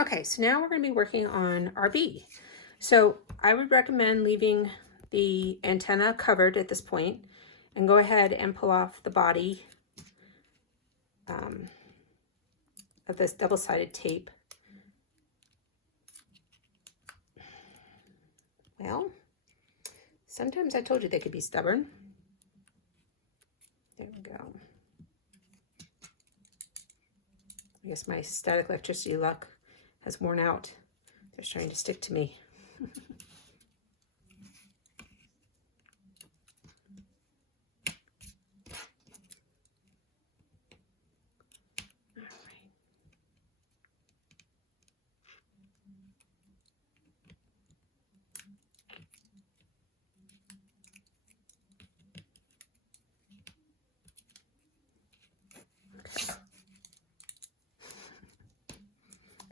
Okay, so now we're going to be working on our bee. So I would recommend leaving the antenna covered at this point and go ahead and pull off the body of this double-sided tape. Well, sometimes I told you they could be stubborn. There we go. I guess my static electricity luck has worn out. They're trying to stick to me.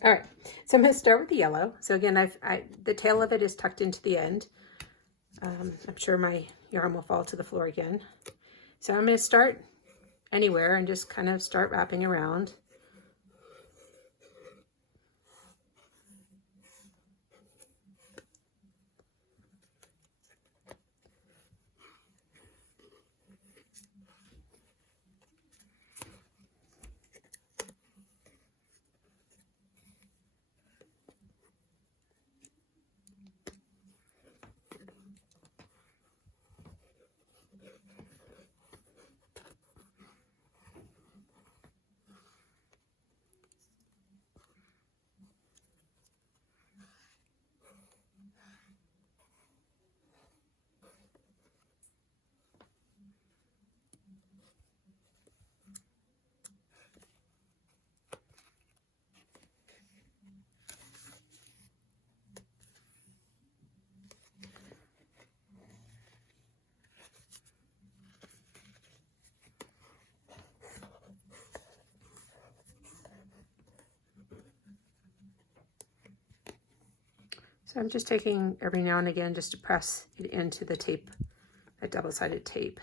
All right, so I'm going to start with the yellow. So again, the tail of it is tucked into the end. I'm sure my yarn will fall to the floor again. So I'm going to start anywhere and just kind of start wrapping around. So I'm just taking every now and again just to press it into the tape, that double-sided tape.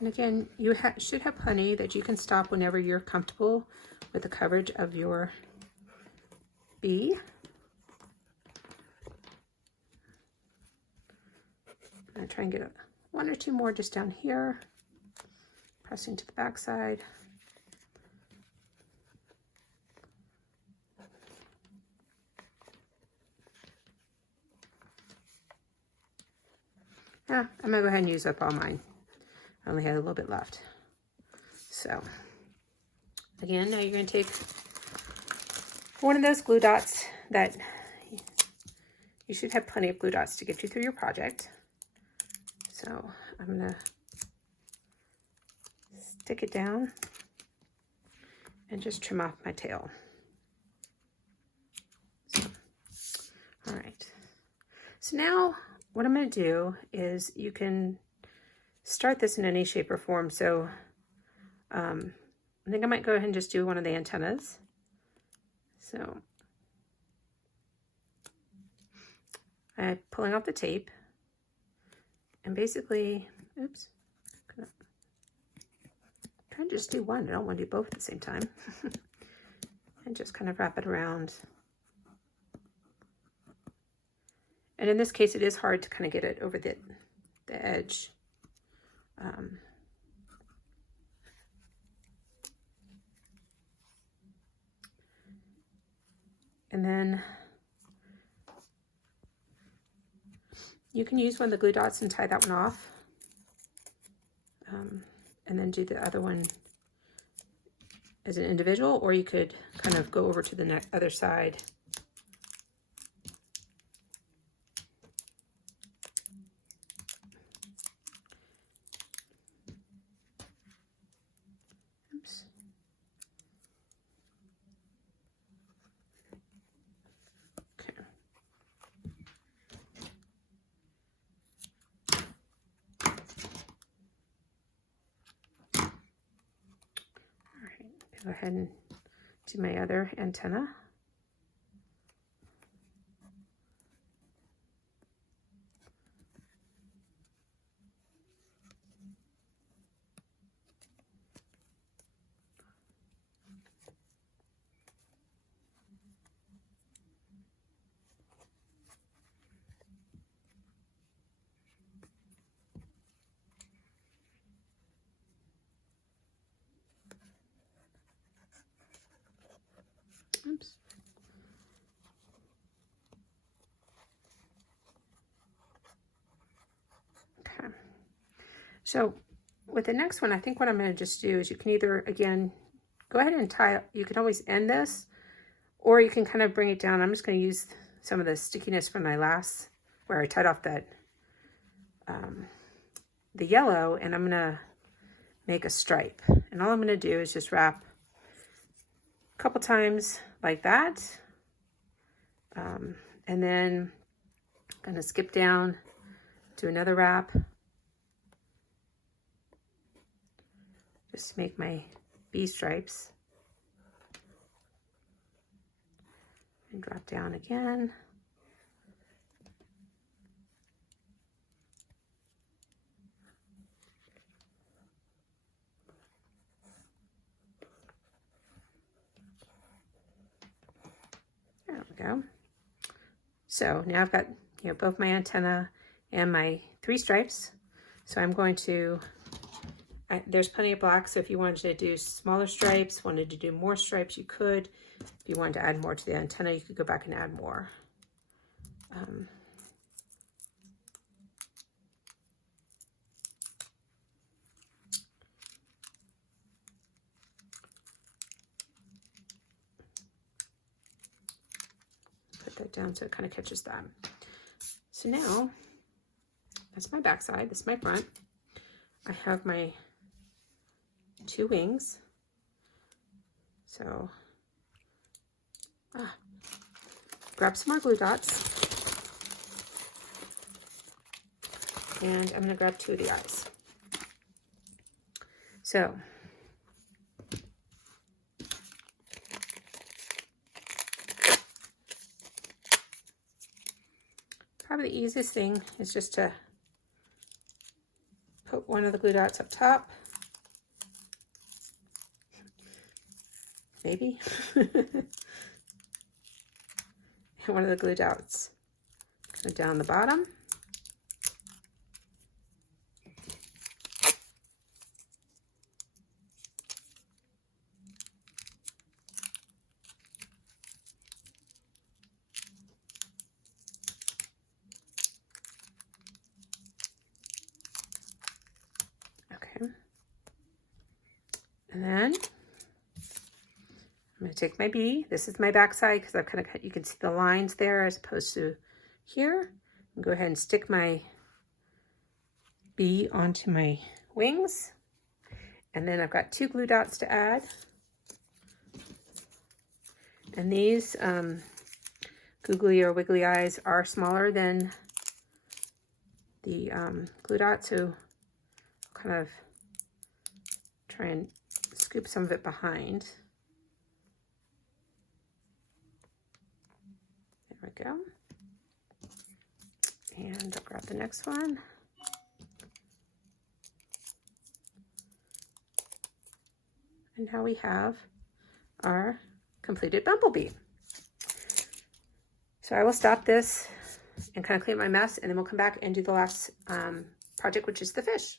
And again, you should have plenty that you can stop whenever you're comfortable with the coverage of your bee. I'm going to try and get one or two more just down here, pressing to the back side. Yeah, I'm going to go ahead and use up all mine. I only had a little bit left. So, again, now you're going to take one of those glue dots that you should have plenty of glue dots to get you through your project. So, I'm going to stick it down and just trim off my tail. So, all right. So now what I'm going to do is you can start this in any shape or form. So I think I might go ahead and just do one of the antennas. So I'm pulling off the tape and basically, oops, try and just do one. I don't want to do both at the same time. And just kind of wrap it around. And in this case, it is hard to kind of get it over the edge. And then you can use one of the glue dots and tie that one off. And then do the other one as an individual, or you could kind of go over to the other side. Go ahead and do my other antenna. Oops. Okay. So with the next one, I think what I'm going to just do is you can either, again, go ahead and tie, you can always end this, or you can kind of bring it down. I'm just going to use some of the stickiness from my last, where I tied off that, the yellow, and I'm going to make a stripe. And all I'm going to do is just wrap a couple times like that. And then I'm going to skip down, do another wrap. Just to make my bee stripes. And drop down again. There we go. So now I've got, you know, both my antenna and my 3 stripes. So I'm going to, there's plenty of black, so if you wanted to do smaller stripes, wanted to do more stripes, you could. If you wanted to add more to the antenna, you could go back and add more. Put that down so it kind of catches that. So now, that's my back side, this is my front. I have my 2 wings. So, grab some more glue dots. And I'm going to grab 2 of the eyes. So, probably the easiest thing is just to put one of the glue dots up top. Maybe. And one of the glue dots kind of down the bottom. Okay. And then I'm going to take my bee. This is my back side because I've kind of cut, you can see the lines there as opposed to here. And go ahead and stick my bee onto my wings. And then I've got 2 glue dots to add. And these googly or wiggly eyes are smaller than the glue dots, so kind of try and scoop some of it behind. There we go. And I'll grab the next one. And now we have our completed bumblebee. So I will stop this and kind of clean my mess, and then we'll come back and do the last project, which is the fish.